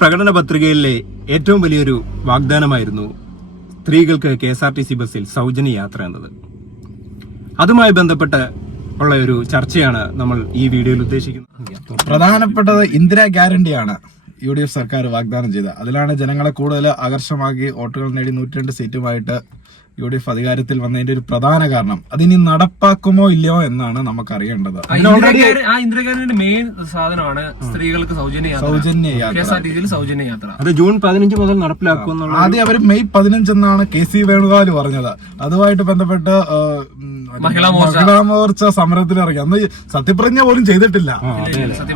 പ്രകടന പത്രികയിലെ ഏറ്റവും വലിയൊരു വാഗ്ദാനമായിരുന്നു സ്ത്രീകൾക്ക് KSRTC ബസ്സിൽ സൗജന്യ യാത്ര എന്നത്. അതുമായി ബന്ധപ്പെട്ട് ഉള്ള ഒരു ചർച്ചയാണ് നമ്മൾ ഈ വീഡിയോയിൽ ഉദ്ദേശിക്കുന്നത്. പ്രധാനപ്പെട്ടത് ഇന്ദിരാ ഗ്യാരണ്ടിയാണ് UDF സർക്കാർ വാഗ്ദാനം ചെയ്തത്. അതിലാണ് ജനങ്ങളെ കൂടുതൽ ആകർഷമാക്കി വോട്ടുകൾ നേടി 102 സീറ്റുമായിട്ട് UDF അധികാരത്തിൽ വന്നതിന്റെ ഒരു പ്രധാന കാരണം അതിനി നടപ്പാക്കുമോ ഇല്ലയോ എന്നാണ് നമുക്ക് അറിയേണ്ടത്. ഇന്ദിരാഗാന്ധിയുടെ മെയിൻ സാധനമാണ് സ്ത്രീകൾക്ക് സൗജന്യ യാത്ര. അത് ജൂൺ 15 മുതൽ നടപ്പിലാക്കുമെന്നുള്ള ആദ്യം അവർ മെയ് 15 എന്നാണ് KC വേണുഗോപാൽ പറഞ്ഞത്. അതുമായിട്ട് ബന്ധപ്പെട്ട് മഹിളാ മോർച്ച സമരത്തിൽ ഇറങ്ങി. അന്ന് സത്യപ്രതിജ്ഞ പോലും ചെയ്തിട്ടില്ല.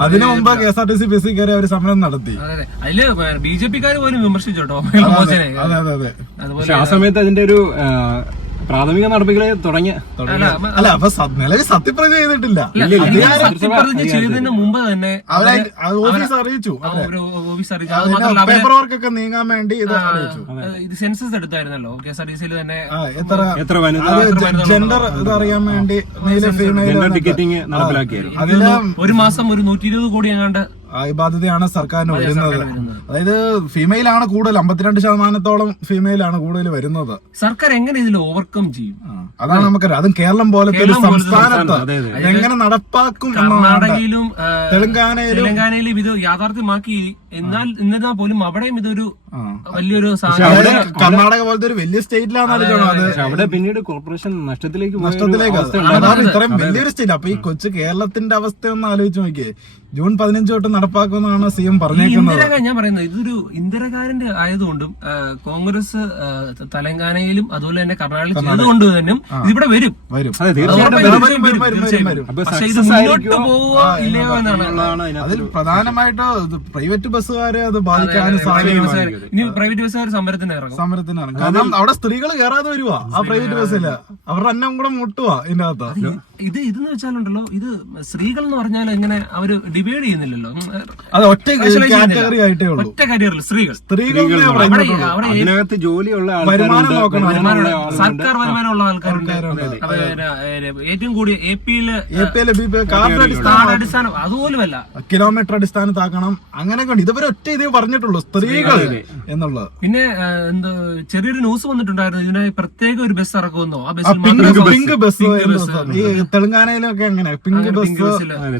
അതിനു മുമ്പ് KSRTC ബസ്സിൽ കയറി അവർ സമരം നടത്തി. അതില് BJP-ക്കാര് പോലും വിമർശിച്ചോട്ടോ. അതെ അതെ അതെ. പക്ഷെ ആ സമയത്ത് അതിന്റെ ഒരു പ്രാഥമിക നടപടികളെ തുടങ്ങിയ അല്ല അപ്പൊ നിലവിൽ സത്യപ്രതിജ്ഞ ചെയ്തിട്ടില്ല. സത്യപ്രതിജ്ഞ ചെയ്തതിന് മുമ്പ് തന്നെ ഓഫീസ് അറിയിച്ചു. പേപ്പർ വർക്കൊക്കെ നീങ്ങാൻ വേണ്ടി ഇത് അറിയിച്ചു. ഇത് സെൻസസ് എടുത്തായിരുന്നല്ലോ KSRTC-ൽ തന്നെ. എത്ര ജെൻഡർ ഇത് അറിയാൻ വേണ്ടി ടിക്കറ്റിംഗ് നടപ്പിലാക്കിയായിരുന്നു. അതില് ഒരു മാസം ഒരു 120 കോടി എങ്ങാണ്ട് ഈ ബാധ്യതയാണ് സർക്കാരിന് വരുന്നത്. അതായത് ഫീമെയിൽ ആണ് കൂടുതൽ, 52% ഫീമെയിൽ ആണ് കൂടുതൽ വരുന്നത്. സർക്കാർ എങ്ങനെ ഇതിൽ ഓവർകം ചെയ്യും? അതാണ് നമുക്കറിയാം. അതും കേരളം പോലത്തെ ഒരു സംസ്ഥാനത്ത് എങ്ങനെ നടപ്പാക്കും? കർണാടകയിലും തെലങ്കാനയിലും ഇത് യാഥാർത്ഥ്യമാക്കി. എന്നിരുന്നാൽ പോലും അവിടെയും ഇതൊരു വലിയൊരു കർണാടക പോലത്തെ ഒരു വലിയ സ്റ്റേറ്റിലാണ് അവിടെ പിന്നീട് കോർപ്പറേഷൻ നഷ്ടത്തിലേക്ക് അതാണ് ഇത്രയും വലിയൊരു സ്റ്റേറ്റ്. അപ്പൊ ഈ കൊച്ചു കേരളത്തിന്റെ അവസ്ഥ ഒന്ന് ആലോചിച്ച് നോക്കിയേ. ജൂൺ 15 തൊട്ട് നടപ്പാക്കുമെന്നാണ് CM പറഞ്ഞേക്കുന്നത്. ഞാൻ പറയുന്നത് ഇതൊരു ഇന്ദിരാഗാന്ധിന്റെ ആയതുകൊണ്ടും കോൺഗ്രസ് തെലങ്കാനയിലും അതുപോലെ തന്നെ കർണാടകയിൽ ചെയ്തുകൊണ്ട് തന്നെ ഇവിടെ വരും. പക്ഷെ ഇത് മുന്നോട്ട് പോവുക ഇല്ലയോ എന്നാണ്. അതിൽ പ്രധാനമായിട്ട് പ്രൈവറ്റ് ബസ്സുകാരെ അത് ബാധിക്കാനും സാധ്യത. ഇനി പ്രൈവറ്റ് ബസ്സുകാർ സമരത്തിന് ഇറങ്ങും. കാരണം അവിടെ സ്ത്രീകൾ കയറാതെ വരുവാ ആ പ്രൈവറ്റ് ബസ്സില്. അവരുടെ അന്നം കൂടെ മുട്ടുവാ ഇതിന്റെ അകത്ത്. ഇതെന്ന് വെച്ചാലുണ്ടല്ലോ, ഇത് സ്ത്രീകൾ എന്ന് പറഞ്ഞാൽ എങ്ങനെ അവര് ഡിവൈഡ് ചെയ്യുന്നില്ലല്ലോ. അത് ഒറ്റ കാറ്റഗറി ആയിട്ടേ ഉള്ളൂ. ഒറ്റ കാറ്റഗറി സ്ത്രീകൾ. അതിനകത്ത് ജോലിയുള്ള വരുമാനം നോക്കണം. സർക്കാർ വരുമാനമുള്ള ആൾക്കാരുണ്ട്. ഏറ്റവും കൂടിയ APയില് കാർഡ് അടിസ്ഥാനം അതുപോലുമല്ല, കിലോമീറ്റർ അടിസ്ഥാനത്താക്കണം. അങ്ങനെയൊക്കെ ഉണ്ട്. ഇതുവരെ ഒറ്റ ഇതേ പറഞ്ഞിട്ടുള്ളൂ, സ്ത്രീകൾ എന്നുള്ളത്. പിന്നെ ചെറിയൊരു ന്യൂസ് വന്നിട്ടുണ്ടായിരുന്നു, ഇതിനായി പ്രത്യേക ഒരു ബസ് ഇറക്കുമെന്നോ. ആ പിങ്ക് ബസ് ഈ തെലങ്കാനയിലൊക്കെ എങ്ങനെ പിങ്ക് ബസ്,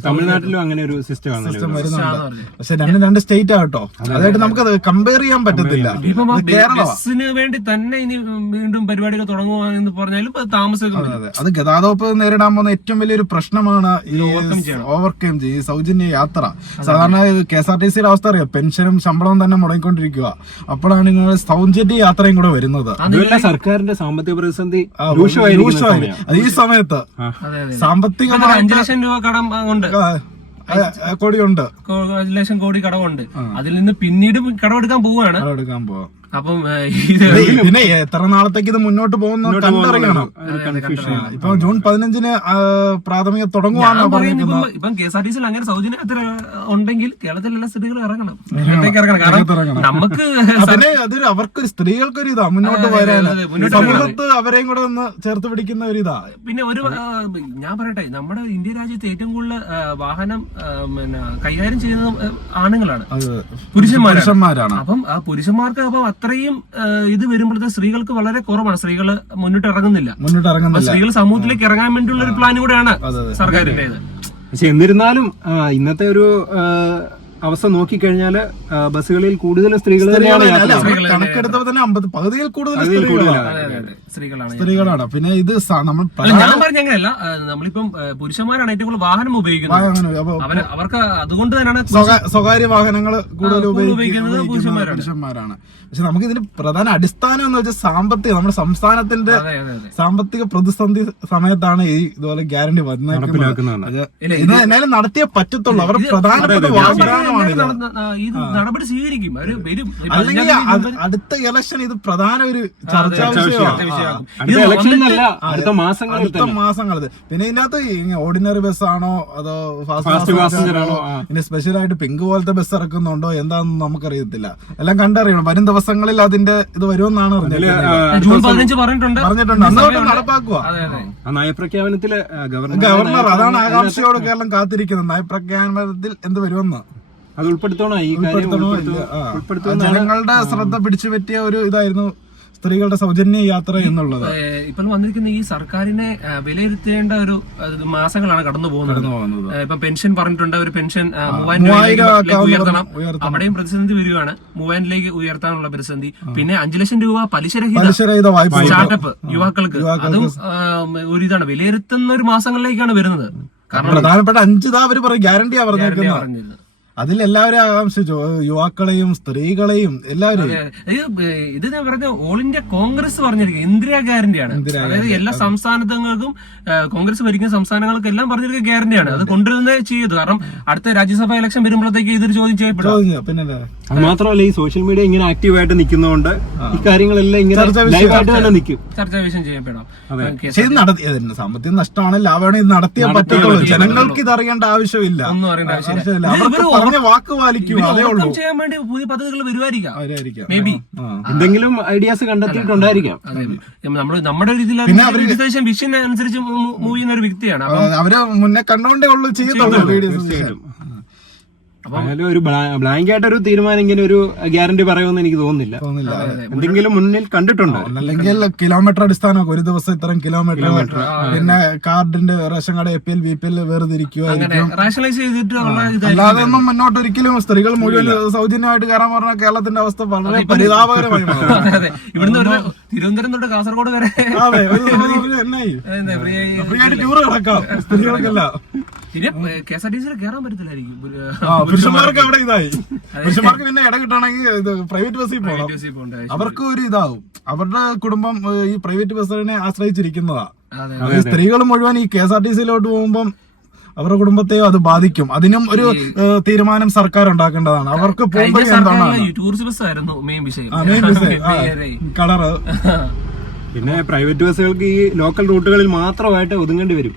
തമിഴ്നാട്ടിലും അങ്ങനെ ഒരു സിസ്റ്റം വരുന്നുണ്ട്. പക്ഷെ രണ്ട് സ്റ്റേറ്റ് ആട്ടോ. അതായിട്ട് നമുക്ക് കമ്പയർ ചെയ്യാൻ പറ്റത്തില്ല. ബസ്സിന് വേണ്ടി തന്നെ ഇനി വീണ്ടും പരിപാടികൾ തുടങ്ങുക എന്ന് പറഞ്ഞാലും താമസം. അത് ഗതാഗതവകുപ്പ് നേരിടാൻ പോകുന്ന ഏറ്റവും വലിയൊരു പ്രശ്നമാണ് ഈ ഓവർകം ചെയ്യും ഈ സൗജന്യ യാത്ര. സാധാരണ KSRTC-യുടെ അവസ്ഥ അറിയാം. പെൻഷനും ശമ്പളവും തന്നെ മുടങ്ങിക്കൊണ്ടിരിക്കുക. അപ്പോഴാണ് നിങ്ങൾ സൗജന്യ യാത്രയും കൂടെ വരുന്നത്. സർക്കാരിന്റെ സാമ്പത്തിക പ്രതിസന്ധി ഈ സമയത്ത് സാമ്പത്തികമായി 5 ലക്ഷം രൂപ കടം കൊണ്ട് കോടിയുണ്ട്. 5 ലക്ഷം കോടി കടമുണ്ട്. അതിൽ നിന്ന് പിന്നീട് കടമെടുക്കാൻ പോവാണ്. അപ്പം പിന്നെ എത്ര നാളത്തേക്ക് ഇത് മുന്നോട്ട് പോകുന്ന കണ്ടറിയണം. ഇപ്പൊ ജൂൺ 15 പ്രാഥമിക തുടങ്ങുവാണ് പറയുന്നത്. ഇപ്പം KSRTC-ൽ അങ്ങനെ സൗജന്യ യാത്ര ഉണ്ടെങ്കിൽ കേരളത്തിലെല്ലാം സ്ത്രീകൾ ഇറങ്ങണം. കാരണം നമുക്ക് അതൊരു അവർക്കൊരു സ്ത്രീകൾക്കൊരു ഇതാ മുന്നോട്ട് വരാൻ, സമൂഹത്ത് അവരെയും കൂടെ ഒന്ന് ചേർത്ത് പിടിക്കുന്ന ഒരു ഇതാ. പിന്നെ ഒരു ഞാൻ പറയട്ടെ, നമ്മുടെ ഇന്ത്യ രാജ്യത്ത് ഏറ്റവും കൂടുതൽ വാഹനം കൈകാര്യം ചെയ്യുന്നത് ആണുങ്ങളാണ്, പുരുഷന്മാരാണ്. അപ്പം ആ പുരുഷന്മാർക്ക് അപ്പം അത്രയും ഇത് വരുമ്പോഴത്തെ സ്ത്രീകൾക്ക് വളരെ കുറവാണ്. സ്ത്രീകൾ മുന്നിട്ട് ഇറങ്ങുന്നില്ല. സ്ത്രീകൾ സമൂഹത്തിലേക്ക് ഇറങ്ങാൻ വേണ്ടിയുള്ള ഒരു പ്ലാൻ കൂടെയാണ് സർക്കാരിന്റേത്. പക്ഷെ എന്നിരുന്നാലും ഇന്നത്തെ ഒരു അവസ്ഥ നോക്കിക്കഴിഞ്ഞാല് ബസ്സുകളിൽ കൂടുതൽ സ്ത്രീകൾ തന്നെയാണ്. കണക്കെടുത്തപ്പോൾ തന്നെ പകുതിയിൽ കൂടുതൽ സ്ത്രീകളാണ്. പിന്നെ ഇത് ഞാൻ പറഞ്ഞ അങ്ങനെയല്ല, നമ്മളിപ്പം പുരുഷന്മാരാണ് ഏറ്റവും കൂടുതൽ വാഹനം ഉപയോഗിക്കുന്നത്. അവർക്ക് അതുകൊണ്ട് തന്നെയാണ് സ്വകാര്യ വാഹനങ്ങൾ കൂടുതൽ ഉപയോഗിക്കുന്നത് പുരുഷന്മാരാണ്. പക്ഷെ നമുക്ക് ഇതിന് പ്രധാന അടിസ്ഥാനം എന്ന് വെച്ചാൽ സാമ്പത്തിക, നമ്മുടെ സംസ്ഥാനത്തിന്റെ സാമ്പത്തിക പ്രതിസന്ധി സമയത്താണ് ഈ ഇതുപോലെ ഗ്യാരണ്ടി വന്നേക്കുന്നത്. ഇത് എന്നാലും നടത്തിയേ പറ്റത്തുള്ളൂ. അവർ പ്രധാനപ്പെട്ട വാഗ്ദാനമാണ് ഇത്. നടപടി സ്വീകരിക്കും, അവർ വരും. അല്ലെങ്കിൽ അടുത്ത ഇലക്ഷൻ ഇത് പ്രധാന ഒരു ചർച്ചാ വിഷയമാണ്. അടുത്ത മാസങ്ങളിൽ. പിന്നെ ഇതിനകത്ത് ഓർഡിനറി ബസ്സാണോ അതോ ഫാസ്റ്റ് പാസഞ്ചറാണോ, ഇനി സ്പെഷ്യൽ ആയിട്ട് പിങ്ക് പോലത്തെ ബസ് ഇറക്കുന്നുണ്ടോ എന്താണെന്ന് നമുക്കറിയത്തില്ല. എല്ലാം കണ്ടറിയണം. വരും ദിവസങ്ങളിൽ അതിന്റെ ഇത് വരുമെന്നാണ് പറഞ്ഞിട്ടുണ്ട്. അന്നോട്ട് നടപ്പാക്കുക നയപ്രഖ്യാപനത്തില് ഗവർണർ. അതാണ് ആകാംക്ഷയോട് കേരളം കാത്തിരിക്കുന്നത്. നയപ്രഖ്യാപനത്തിൽ എന്ത് വരുമെന്ന്. അത് ഉൾപ്പെടുത്തണോ ഈ കാര്യം ജനങ്ങളുടെ ശ്രദ്ധ പിടിച്ചു പറ്റിയ ഒരു ഇതായിരുന്നു സ്ത്രീകളുടെ സൗജന്യ യാത്ര എന്നുള്ളത്. ഇപ്പം വന്നിരിക്കുന്ന ഈ സർക്കാരിനെ വിലയിരുത്തേണ്ട ഒരു മാസങ്ങളാണ് കടന്നു പോകുന്നത്. ഇപ്പൊ പെൻഷൻ പറഞ്ഞിട്ടുണ്ട്, ഒരു പെൻഷൻ 3000 ഉയർത്തണം. അവിടെയും പ്രതിസന്ധി വരികയാണ്, 3000 ഉയർത്താനുള്ള പ്രതിസന്ധി. പിന്നെ 5 ലക്ഷം രൂപ പലിശരഹിത സ്റ്റാർട്ടപ്പ് യുവാക്കൾക്ക്, അതും ഒരു ഇതാണ് വിലയിരുത്തുന്ന ഒരു മാസങ്ങളിലേക്കാണ് വരുന്നത്. കാരണം പ്രധാനപ്പെട്ട 5 അവര് പറയും ഗ്യാരണ്ടിയാ പറഞ്ഞിരുന്നത്. അതിലെല്ലാവരും ആകാംക്ഷിച്ചു, യുവാക്കളെയും സ്ത്രീകളെയും എല്ലാവരും. ഇത് ഞാൻ പറഞ്ഞ ഓൾ ഇന്ത്യ കോൺഗ്രസ് പറഞ്ഞിരിക്കുക ഇന്ദിരാ ഗ്യാരണ്ടിയാണ്. അതായത് എല്ലാ സംസ്ഥാനങ്ങൾക്കും, കോൺഗ്രസ് ഭരിക്കുന്ന സംസ്ഥാനങ്ങൾക്കും എല്ലാം പറഞ്ഞിരിക്കുക ഗ്യാരണ്ടിയാണ്. അത് കൊണ്ടുവരുന്നേ ചെയ്തു. കാരണം അടുത്ത രാജ്യസഭാ ഇലക്ഷൻ വരുമ്പോഴത്തേക്ക് ഇതൊരു ചോദ്യം ചെയ്യപ്പെടും. പിന്നെ അത് മാത്രമല്ല, ഈ സോഷ്യൽ മീഡിയ ഇങ്ങനെ ആക്റ്റീവായിട്ട് നിൽക്കുന്നതുകൊണ്ട് ഈ കാര്യങ്ങളെല്ലാം ഇങ്ങനെ ലൈവായിട്ട് തന്നെ നിൽക്കും, ചർച്ചാ വിഷയം ചെയ്യപ്പെടാം. സാമ്പത്തിക നഷ്ടമാണ്, ലാഭമാണ്, ഇത് നടത്തിയേ പറ്റുള്ളൂ. ജനങ്ങൾക്ക് ഇത് അറിയേണ്ട ആവശ്യമില്ല, ഒന്നും അറിയേണ്ട ആവശ്യമില്ല. അവർക്ക് പറഞ്ഞ വാക്ക് പാലിക്കും, അതേ ഉള്ളൂ. ചെയ്യാൻ വേണ്ടി പുതിയ പദ്ധതികൾ വരുമായിരിക്കാം, മേ ബി എന്തെങ്കിലും ഐഡിയാസ് കണ്ടെത്തിയിട്ടുണ്ടായിരിക്കാം. നമ്മുടെ രീതിയിൽ വിഷൻ അനുസരിച്ച് മൂവ് ചെയ്യുന്ന ഒരു വ്യക്തിയാണ്. അവര് മുന്നേ കണ്ടോണ്ടേ ഉള്ളൂ ചെയ്യുന്നുള്ളൂ വീഡിയോസ്. അങ്ങനെ ഒരു ബ്ലാങ്ക് ആയിട്ട് ഒരു തീരുമാനം, ഇങ്ങനെ ഒരു ഗ്യാരണ്ടി പറയുമെന്ന് എനിക്ക് തോന്നുന്നില്ല. എന്തെങ്കിലും മുന്നിൽ കണ്ടിട്ടുണ്ടോ? അല്ലെങ്കിൽ കിലോമീറ്റർ അടിസ്ഥാനമൊക്കെ, ഒരു ദിവസം ഇത്രയും കിലോമീറ്റർ, പിന്നെ കാർഡിന്റെ റേഷൻ കാർഡ് APL BPL വേർതിരിക്കുമായിരിക്കും. അല്ലാതെ ഒന്നും മുന്നോട്ട് ഒരിക്കലും സ്ത്രീകൾ മുഴുവൻ സൗജന്യമായിട്ട് കയറാൻ പറഞ്ഞ കേരളത്തിന്റെ അവസ്ഥ വളരെ പരിതാപകരമായി. ഇവിടുന്ന് തിരുവനന്തപുരം തൊട്ട് കാസർഗോഡ് വരെ ഫ്രീ ആയിട്ട് ടൂർ കിടക്കാം സ്ത്രീകൾക്കല്ല. പിന്നെ KSRTC കയറാൻ പറ്റത്തില്ലായിരിക്കും പുരുഷന്മാർക്ക്. അവിടെ ഇതായി പുരുഷന്മാർക്ക് പിന്നെ ഇട കിട്ടണമെങ്കിൽ പ്രൈവറ്റ് ബസ്സിൽ പോകണം. അവർക്ക് ഒരു ഇതാവും, അവരുടെ കുടുംബം ഈ പ്രൈവറ്റ് ബസ്സിനെ ആശ്രയിച്ചിരിക്കുന്നതാ. സ്ത്രീകൾ മുഴുവൻ ഈ KSRTCയിലോട്ട് പോകുമ്പം അവരുടെ കുടുംബത്തെയോ അത് ബാധിക്കും. അതിനും ഒരു തീരുമാനം സർക്കാർ ഉണ്ടാക്കേണ്ടതാണ്. അവർക്ക് പോകുമ്പോൾ എന്താണ് ടൂറിസ്റ്റ് ബസ് ആയിരുന്നു മെയിൻ വിഷയം, കളറ്. പിന്നെ പ്രൈവറ്റ് ബസ്സുകൾക്ക് ഈ ലോക്കൽ റൂട്ടുകളിൽ മാത്രമായിട്ട് ഒതുങ്ങേണ്ടി വരും.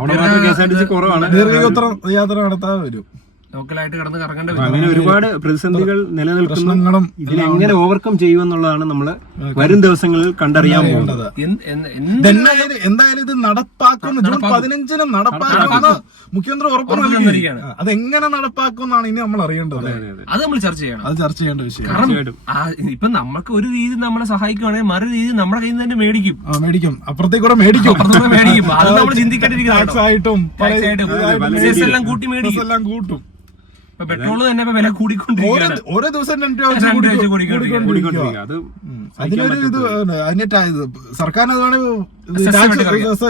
അവിടെ മാത്രം KSRTC കുറവാണ്, ദീർഘയാത്ര യാത്ര നടത്താതെ വരും. ലോക്കലായിട്ട് കിടന്ന് കറങ്ങേണ്ട. അങ്ങനെ ഒരുപാട് പ്രതിസന്ധികൾ നിലനിൽക്കുന്നതും ഇതിനെ എങ്ങനെ ഓവർകം ചെയ്യുമെന്നുള്ളതാണ് നമ്മള് വരും ദിവസങ്ങളിൽ കണ്ടറിയാൻ പോകുന്നത്. എന്തായാലും ഇത് നടപ്പാക്കുന്നു, ജൂൺ 15 നടപ്പാക്കുമെന്ന് മുഖ്യമന്ത്രി ഉറപ്പ് നൽകിയിരിക്കുകയാണ്. അതെങ്ങനെ നടപ്പാക്കുമെന്നാണ് ഇനി നമ്മൾ അറിയേണ്ടത്. അത് നമ്മൾ ചർച്ച ചെയ്യണം, അത് ചർച്ച ചെയ്യേണ്ട വിഷയം. കാരണം ഇപ്പൊ നമുക്ക് ഒരു രീതി നമ്മളെ സഹായിക്കുവാണെങ്കിൽ മറു രീതി നമ്മുടെ കയ്യിൽ നിന്ന് തന്നെ മേടിക്കും, അപ്പുറത്തേക്കൂടെ മേടിക്കും. അത് നമ്മൾ ചിന്തിക്കേണ്ടിരിക്കും. എല്ലാം കൂട്ടി മേടിക്കും, എല്ലാം കൂട്ടും. പെട്രോൾ തന്നെ വില കൂടിക്കൊണ്ടിരിക്കുകയാണ്. ഓരോ ദിവസം 2 രൂപ അതിനൊരു ഇത് അതിന്റെ സർക്കാരിന് അതുകൊണ്ട്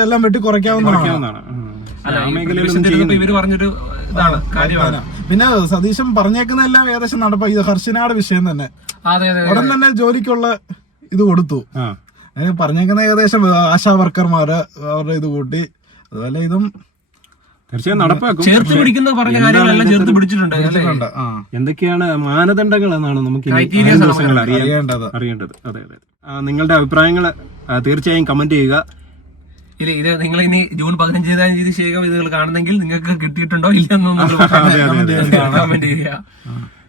എല്ലാം വെട്ടി കുറയ്ക്കാവുന്നതാണ്. ഇവര് പറഞ്ഞൊരു ഇതാണ് കാര്യമാണ്. പിന്നെ സതീശൻ പറഞ്ഞേക്കുന്ന എല്ലാം ഏകദേശം നടപ്പാക്കി. ഇത് ഹർഷനാട് വിഷയം തന്നെ ഉടൻ തന്നെ ജോലിക്കുള്ള ഇത് കൊടുത്തു. അങ്ങനെ പറഞ്ഞേക്കുന്ന ഏകദേശം ആശാ വർക്കർമാര് അവരുടെ ഇത് കൂട്ടി, അതുപോലെ ഇതും തീർച്ചയായും നടപ്പാക്കും. ചേർത്ത് പിടിക്കുന്ന പറഞ്ഞ കാര്യങ്ങളെല്ലാം ചേർത്ത് പിടിച്ചിട്ടുണ്ട്. എന്തൊക്കെയാണ് മാനദണ്ഡങ്ങൾ എന്നാണ് നമുക്ക് അറിയേണ്ടത്. അതെ. നിങ്ങളുടെ അഭിപ്രായങ്ങൾ തീർച്ചയായും കമന്റ് ചെയ്യുക. ഇത് നിങ്ങൾ ഇനി ജൂൺ 15-ാം തീയതി ശേഷം ഇത് കാണുന്നെങ്കിൽ നിങ്ങൾക്ക് കിട്ടിയിട്ടുണ്ടോ ഇല്ലെന്നൊന്നും കമന്റ് ചെയ്യുക.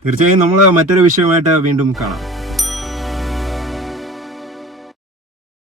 തീർച്ചയായും നമ്മൾ മറ്റൊരു വിഷയമായിട്ട് വീണ്ടും കാണാം.